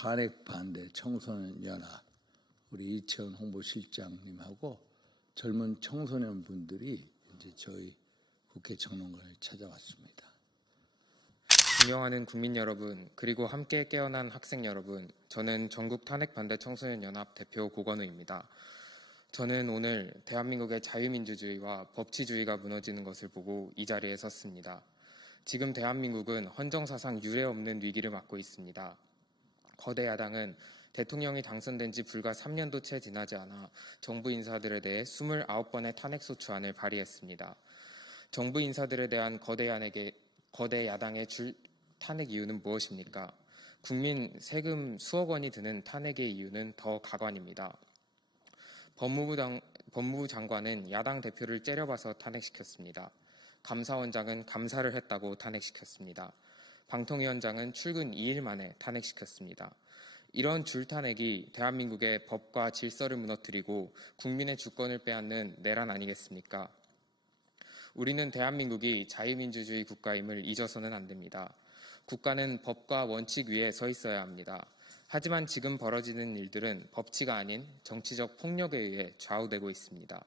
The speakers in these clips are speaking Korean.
탄핵 반대 청소년 연합 우리 이채원 홍보실장님하고 젊은 청소년 분들이 이제 저희 국회 청론관을 찾아왔습니다. 존경하는 국민 여러분, 그리고 함께 깨어난 학생 여러분, 저는 전국 탄핵 반대 청소년 연합 대표 고건우입니다. 저는 오늘 대한민국의 자유민주주의와 법치주의가 무너지는 것을 보고 이 자리에 섰습니다. 지금 대한민국은 헌정사상 유례없는 위기를 맞고 있습니다. 거대 야당은 대통령이 당선된 지 불과 3년도 채 지나지 않아 정부 인사들에 대해 29번의 탄핵소추안을 발의했습니다. 정부 인사들에 대한 거대 야당의 탄핵 이유는 무엇입니까? 국민 세금 수억 원이 드는 탄핵의 이유는 더 가관입니다. 법무부 장관은 야당 대표를 째려봐서 탄핵시켰습니다. 감사원장은 감사를 했다고 탄핵시켰습니다. 방통위원장은 출근 2일 만에 탄핵시켰습니다. 이런 줄탄핵이 대한민국의 법과 질서를 무너뜨리고 국민의 주권을 빼앗는 내란 아니겠습니까? 우리는 대한민국이 자유민주주의 국가임을 잊어서는 안 됩니다. 국가는 법과 원칙 위에 서 있어야 합니다. 하지만 지금 벌어지는 일들은 법치가 아닌 정치적 폭력에 의해 좌우되고 있습니다.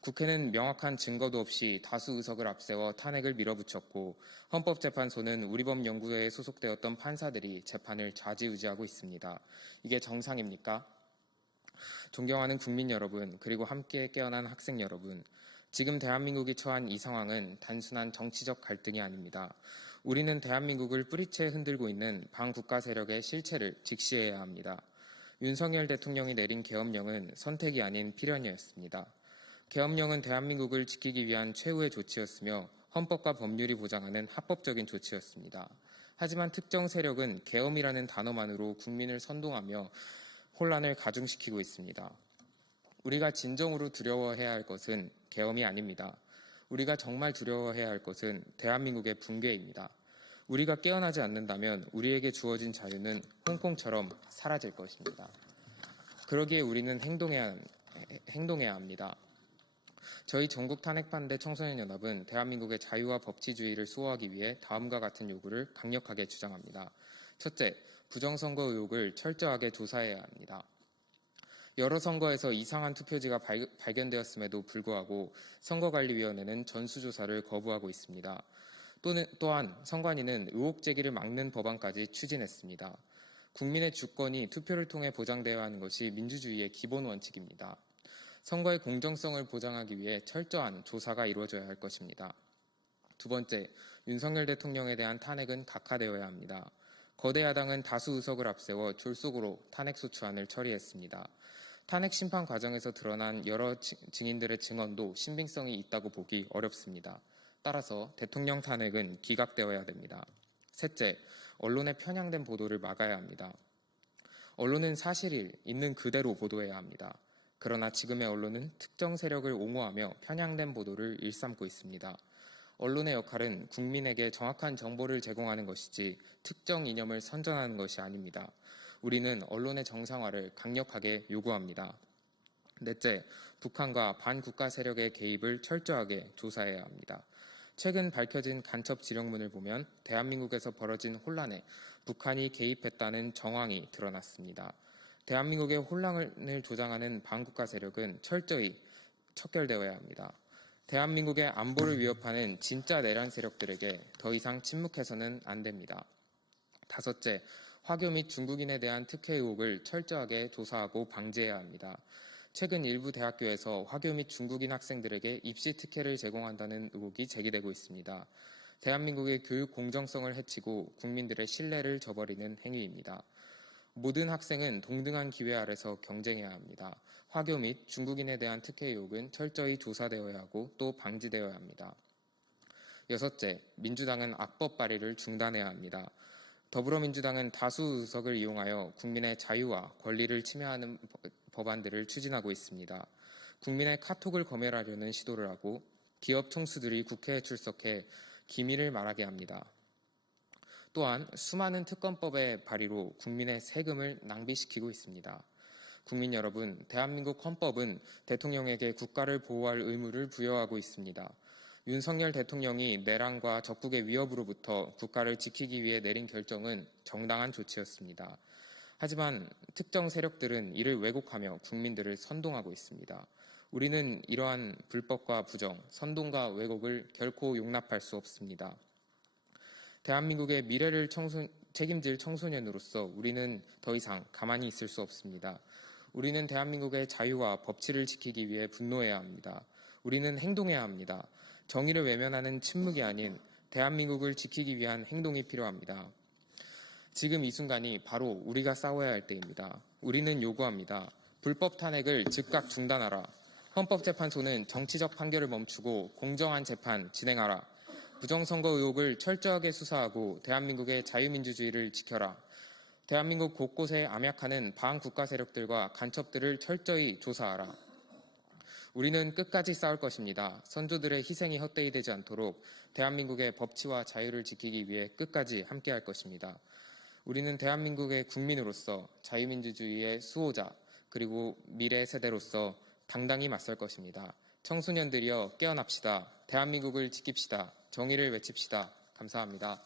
국회는 명확한 증거도 없이 다수 의석을 앞세워 탄핵을 밀어붙였고 헌법재판소는 우리법연구회에 소속되었던 판사들이 재판을 좌지우지하고 있습니다. 이게 정상입니까? 존경하는 국민 여러분, 그리고 함께 깨어난 학생 여러분, 지금 대한민국이 처한 이 상황은 단순한 정치적 갈등이 아닙니다. 우리는 대한민국을 뿌리채 흔들고 있는 반국가 세력의 실체를 직시해야 합니다. 윤석열 대통령이 내린 계엄령은 선택이 아닌 필연이었습니다. 계엄령은 대한민국을 지키기 위한 최후의 조치였으며 헌법과 법률이 보장하는 합법적인 조치였습니다. 하지만 특정 세력은 계엄이라는 단어만으로 국민을 선동하며 혼란을 가중시키고 있습니다. 우리가 진정으로 두려워해야 할 것은 계엄이 아닙니다. 우리가 정말 두려워해야 할 것은 대한민국의 붕괴입니다. 우리가 깨어나지 않는다면 우리에게 주어진 자유는 홍콩처럼 사라질 것입니다. 그러기에 우리는 행동해야 합니다. 저희 전국 탄핵 반대 청소년연합은 대한민국의 자유와 법치주의를 수호하기 위해 다음과 같은 요구를 강력하게 주장합니다. 첫째, 부정선거 의혹을 철저하게 조사해야 합니다. 여러 선거에서 이상한 투표지가 발견되었음에도 불구하고 선거관리위원회는 전수조사를 거부하고 있습니다. 또한 선관위는 의혹 제기를 막는 법안까지 추진했습니다. 국민의 주권이 투표를 통해 보장되어야 하는 것이 민주주의의 기본 원칙입니다. 선거의 공정성을 보장하기 위해 철저한 조사가 이루어져야 할 것입니다. 두 번째, 윤석열 대통령에 대한 탄핵은 각하되어야 합니다. 거대 야당은 다수 의석을 앞세워 졸속으로 탄핵소추안을 처리했습니다. 탄핵 심판 과정에서 드러난 여러 증인들의 증언도 신빙성이 있다고 보기 어렵습니다. 따라서 대통령 탄핵은 기각되어야 됩니다. 셋째, 언론의 편향된 보도를 막아야 합니다. 언론은 사실을 있는 그대로 보도해야 합니다. 그러나 지금의 언론은 특정 세력을 옹호하며 편향된 보도를 일삼고 있습니다. 언론의 역할은 국민에게 정확한 정보를 제공하는 것이지 특정 이념을 선전하는 것이 아닙니다. 우리는 언론의 정상화를 강력하게 요구합니다. 넷째, 북한과 반국가 세력의 개입을 철저하게 조사해야 합니다. 최근 밝혀진 간첩 지령문을 보면 대한민국에서 벌어진 혼란에 북한이 개입했다는 정황이 드러났습니다. 대한민국의 혼란을 조장하는 반국가 세력은 철저히 척결되어야 합니다. 대한민국의 안보를 위협하는 진짜 내란 세력들에게 더 이상 침묵해서는 안 됩니다. 다섯째, 화교 및 중국인에 대한 특혜 의혹을 철저하게 조사하고 방지해야 합니다. 최근 일부 대학교에서 화교 및 중국인 학생들에게 입시 특혜를 제공한다는 의혹이 제기되고 있습니다. 대한민국의 교육 공정성을 해치고 국민들의 신뢰를 저버리는 행위입니다. 모든 학생은 동등한 기회 아래서 경쟁해야 합니다. 화교 및 중국인에 대한 특혜 의혹은 철저히 조사되어야 하고 또 방지되어야 합니다. 여섯째, 민주당은 악법 발의를 중단해야 합니다. 더불어민주당은 다수 의석을 이용하여 국민의 자유와 권리를 침해하는 법안들을 추진하고 있습니다. 국민의 카톡을 검열하려는 시도를 하고 기업 총수들이 국회에 출석해 기밀을 말하게 합니다. 또한 수많은 특검법의 발의로 국민의 세금을 낭비시키고 있습니다. 국민 여러분, 대한민국 헌법은 대통령에게 국가를 보호할 의무를 부여하고 있습니다. 윤석열 대통령이 내란과 적국의 위협으로부터 국가를 지키기 위해 내린 결정은 정당한 조치였습니다. 하지만 특정 세력들은 이를 왜곡하며 국민들을 선동하고 있습니다. 우리는 이러한 불법과 부정, 선동과 왜곡을 결코 용납할 수 없습니다. 대한민국의 미래를 책임질 청소년으로서 우리는 더 이상 가만히 있을 수 없습니다. 우리는 대한민국의 자유와 법치를 지키기 위해 분노해야 합니다. 우리는 행동해야 합니다. 정의를 외면하는 침묵이 아닌 대한민국을 지키기 위한 행동이 필요합니다. 지금 이 순간이 바로 우리가 싸워야 할 때입니다. 우리는 요구합니다. 불법 탄핵을 즉각 중단하라. 헌법재판소는 정치적 판결을 멈추고 공정한 재판 진행하라. 부정선거 의혹을 철저하게 수사하고 대한민국의 자유민주주의를 지켜라. 대한민국 곳곳에 암약하는 반국가 세력들과 간첩들을 철저히 조사하라. 우리는 끝까지 싸울 것입니다. 선조들의 희생이 헛되이 되지 않도록 대한민국의 법치와 자유를 지키기 위해 끝까지 함께할 것입니다. 우리는 대한민국의 국민으로서 자유민주주의의 수호자 그리고 미래 세대로서 당당히 맞설 것입니다. 청소년들이여 깨어납시다. 대한민국을 지킵시다. 정의를 외칩시다. 감사합니다.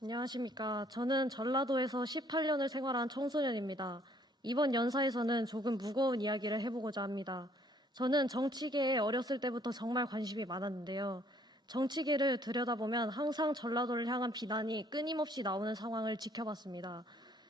안녕하십니까. 저는 전라도에서 18년을 생활한 청소년입니다. 이번 연사에서는 조금 무거운 이야기를 해보고자 합니다. 저는 정치계에 어렸을 때부터 정말 관심이 많았는데요. 정치계를 들여다보면 항상 전라도를 향한 비난이 끊임없이 나오는 상황을 지켜봤습니다.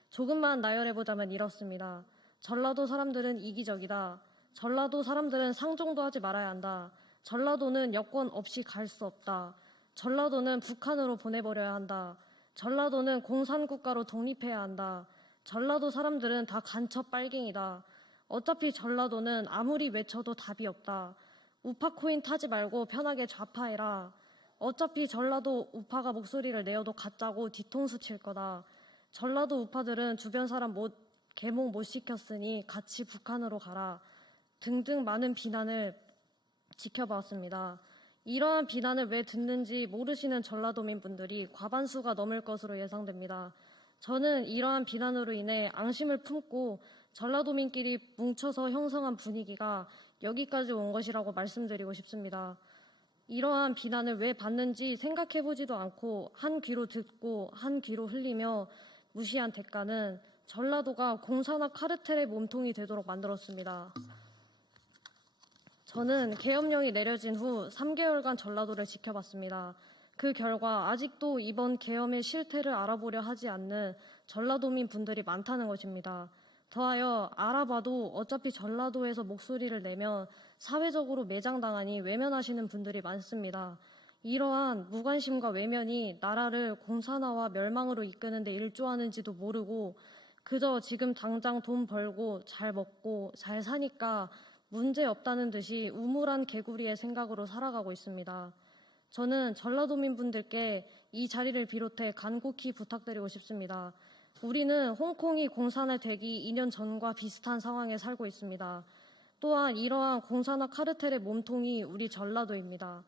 조금만 나열해보자면 이렇습니다. 전라도 사람들은 이기적이다. 전라도 사람들은 상종도 하지 말아야 한다. 전라도는 여권 없이 갈 수 없다. 전라도는 북한으로 보내버려야 한다. 전라도는 공산국가로 독립해야 한다. 전라도 사람들은 다 간첩 빨갱이다. 어차피 전라도는 아무리 외쳐도 답이 없다. 우파 코인 타지 말고 편하게 좌파해라. 어차피 전라도 우파가 목소리를 내어도 가짜고 뒤통수 칠 거다. 전라도 우파들은 주변 사람 계몽 못 시켰으니 같이 북한으로 가라. 등등 많은 비난을 지켜봤습니다. 이러한 비난을 왜 듣는지 모르시는 전라도민 분들이 과반수가 넘을 것으로 예상됩니다. 저는 이러한 비난으로 인해 앙심을 품고 전라도민끼리 뭉쳐서 형성한 분위기가 여기까지 온 것이라고 말씀드리고 싶습니다. 이러한 비난을 왜 받는지 생각해보지도 않고 한 귀로 듣고 한 귀로 흘리며 무시한 대가는 전라도가 공산화 카르텔의 몸통이 되도록 만들었습니다. 저는 계엄령이 내려진 후 3개월간 전라도를 지켜봤습니다. 그 결과 아직도 이번 계엄의 실태를 알아보려 하지 않는 전라도민 분들이 많다는 것입니다. 더하여 알아봐도 어차피 전라도에서 목소리를 내면 사회적으로 매장당하니 외면하시는 분들이 많습니다. 이러한 무관심과 외면이 나라를 공산화와 멸망으로 이끄는 데 일조하는지도 모르고 그저 지금 당장 돈 벌고 잘 먹고 잘 사니까 문제 없다는 듯이 우물한 개구리의 생각으로 살아가고 있습니다. 저는 전라도민 분들께 이 자리를 비롯해 간곡히 부탁드리고 싶습니다. 우리는 홍콩이 공산화 되기 2년 전과 비슷한 상황에 살고 있습니다. 또한 이러한 공산화 카르텔의 몸통이 우리 전라도입니다.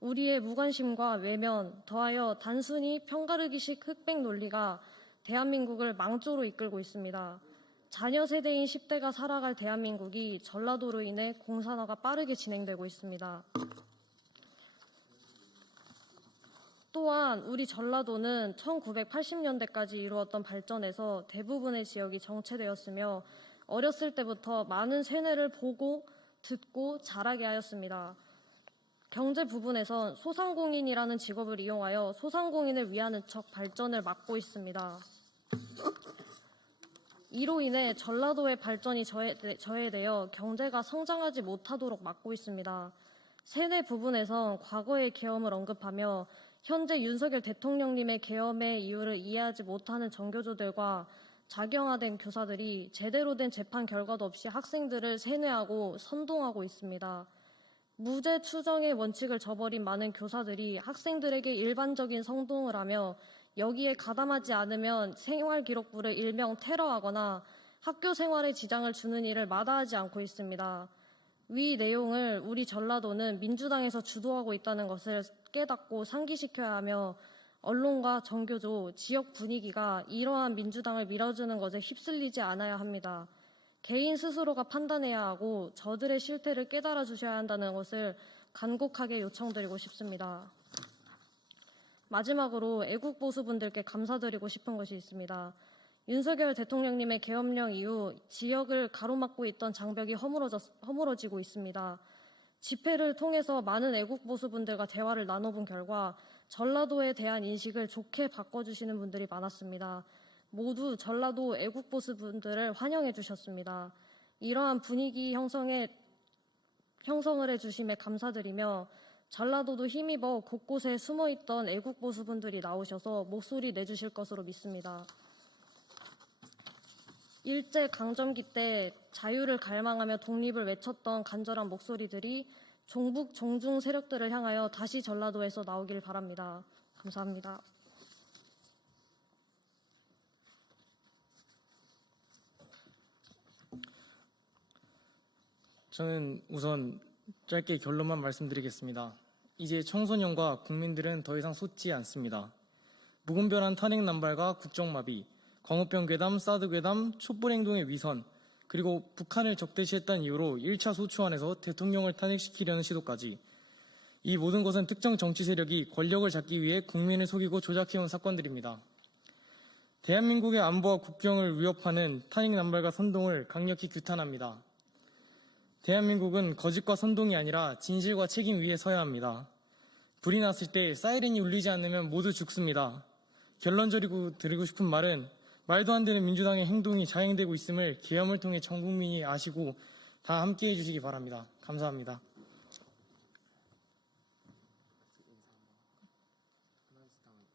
우리의 무관심과 외면, 더하여 단순히 편가르기식 흑백 논리가 대한민국을 망조로 이끌고 있습니다. 자녀 세대인 10대가 살아갈 대한민국이 전라도로 인해 공산화가 빠르게 진행되고 있습니다. 또한 우리 전라도는 1980년대까지 이루었던 발전에서 대부분의 지역이 정체되었으며 어렸을 때부터 많은 세뇌를 보고 듣고 자라게 하였습니다. 경제 부분에선 소상공인이라는 직업을 이용하여 소상공인을 위하는 척 발전을 막고 있습니다. 이로 인해 전라도의 발전이 저해되어 경제가 성장하지 못하도록 막고 있습니다. 세뇌 부분에선 과거의 계엄을 언급하며 현재 윤석열 대통령님의 계엄의 이유를 이해하지 못하는 전교조들과 작영화된 교사들이 제대로 된 재판 결과도 없이 학생들을 세뇌하고 선동하고 있습니다. 무죄 추정의 원칙을 저버린 많은 교사들이 학생들에게 일반적인 선동을 하며 여기에 가담하지 않으면 생활기록부를 일명 테러하거나 학교 생활에 지장을 주는 일을 마다하지 않고 있습니다. 위 내용을 우리 전라도는 민주당에서 주도하고 있다는 것을 깨닫고 상기시켜야 하며 언론과 전교조, 지역 분위기가 이러한 민주당을 밀어주는 것에 휩쓸리지 않아야 합니다. 개인 스스로가 판단해야 하고 저들의 실태를 깨달아 주셔야 한다는 것을 간곡하게 요청드리고 싶습니다. 마지막으로 애국 보수분들께 감사드리고 싶은 것이 있습니다. 윤석열 대통령님의 계엄령 이후 지역을 가로막고 있던 장벽이 허물어지고 있습니다. 집회를 통해서 많은 애국 보수분들과 대화를 나눠본 결과 전라도에 대한 인식을 좋게 바꿔주시는 분들이 많았습니다. 모두 전라도 애국 보수분들을 환영해 주셨습니다. 이러한 분위기 형성을 해주심에 감사드리며 전라도도 힘입어 곳곳에 숨어있던 애국 보수분들이 나오셔서 목소리 내주실 것으로 믿습니다. 일제강점기 때 자유를 갈망하며 독립을 외쳤던 간절한 목소리들이 종북 종중 세력들을 향하여 다시 전라도에서 나오길 바랍니다. 감사합니다. 저는 우선 짧게 결론만 말씀드리겠습니다. 이제 청소년과 국민들은 더 이상 속지 않습니다. 무분별한 탄핵 남발과 국정마비, 광우병 괴담, 사드 괴담, 촛불행동의 위선, 그리고 북한을 적대시했다는 이유로 1차 소추안에서 대통령을 탄핵시키려는 시도까지, 이 모든 것은 특정 정치 세력이 권력을 잡기 위해 국민을 속이고 조작해온 사건들입니다. 대한민국의 안보와 국경을 위협하는 탄핵 남발과 선동을 강력히 규탄합니다. 대한민국은 거짓과 선동이 아니라 진실과 책임 위에 서야 합니다. 불이 났을 때 사이렌이 울리지 않으면 모두 죽습니다. 결론적으로 드리고 싶은 말은 말도 안 되는 민주당의 행동이 자행되고 있음을 계엄을 통해 전 국민이 아시고 다 함께해 주시기 바랍니다. 감사합니다.